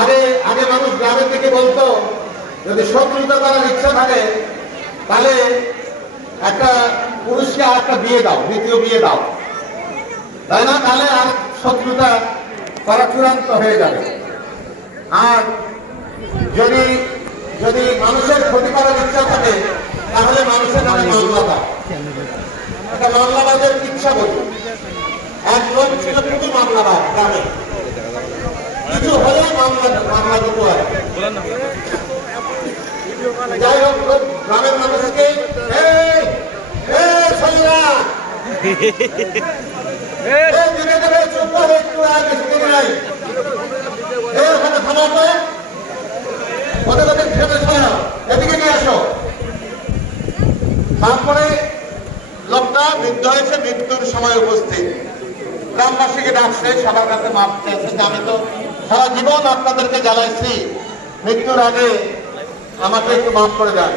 আগে আগে মানুষ গ্রামের থেকে বলতো যদি শত্রুতা করার ইচ্ছা থাকে তাহলে একটা পুরুষকে আর একটা বিয়ে দাও, দ্বিতীয় বিয়ে দাও, তাই না? তাহলে আর শত্রুতা করা চূড়ান্ত হয়ে যাবে। আর যদি যদি মানুষের ক্ষতি করার ইচ্ছা থাকে তাহলে মানুষের নামে মামলা দাও। একটা মামলাবাজের ইচ্ছা বলি, একজন ছিল শুধু মামলাবাজ গ্রামে, কিছু হলে মামলা দিতে হয়। যাই হোক, গ্রামের মানুষকে এদিকে নিয়ে আসো। তারপরে লোকটা বৃদ্ধ হয়েছে, মৃত্যুর সময় উপস্থিত, গ্রামবাসীকে ডাকছে, সবার কাছে মাপ চাইছে যে আমি তো সারা জীবন আপনাদেরকে জ্বালাইছি, মৃত্যুর আগে আমাকে একটু মাফ করে দেন।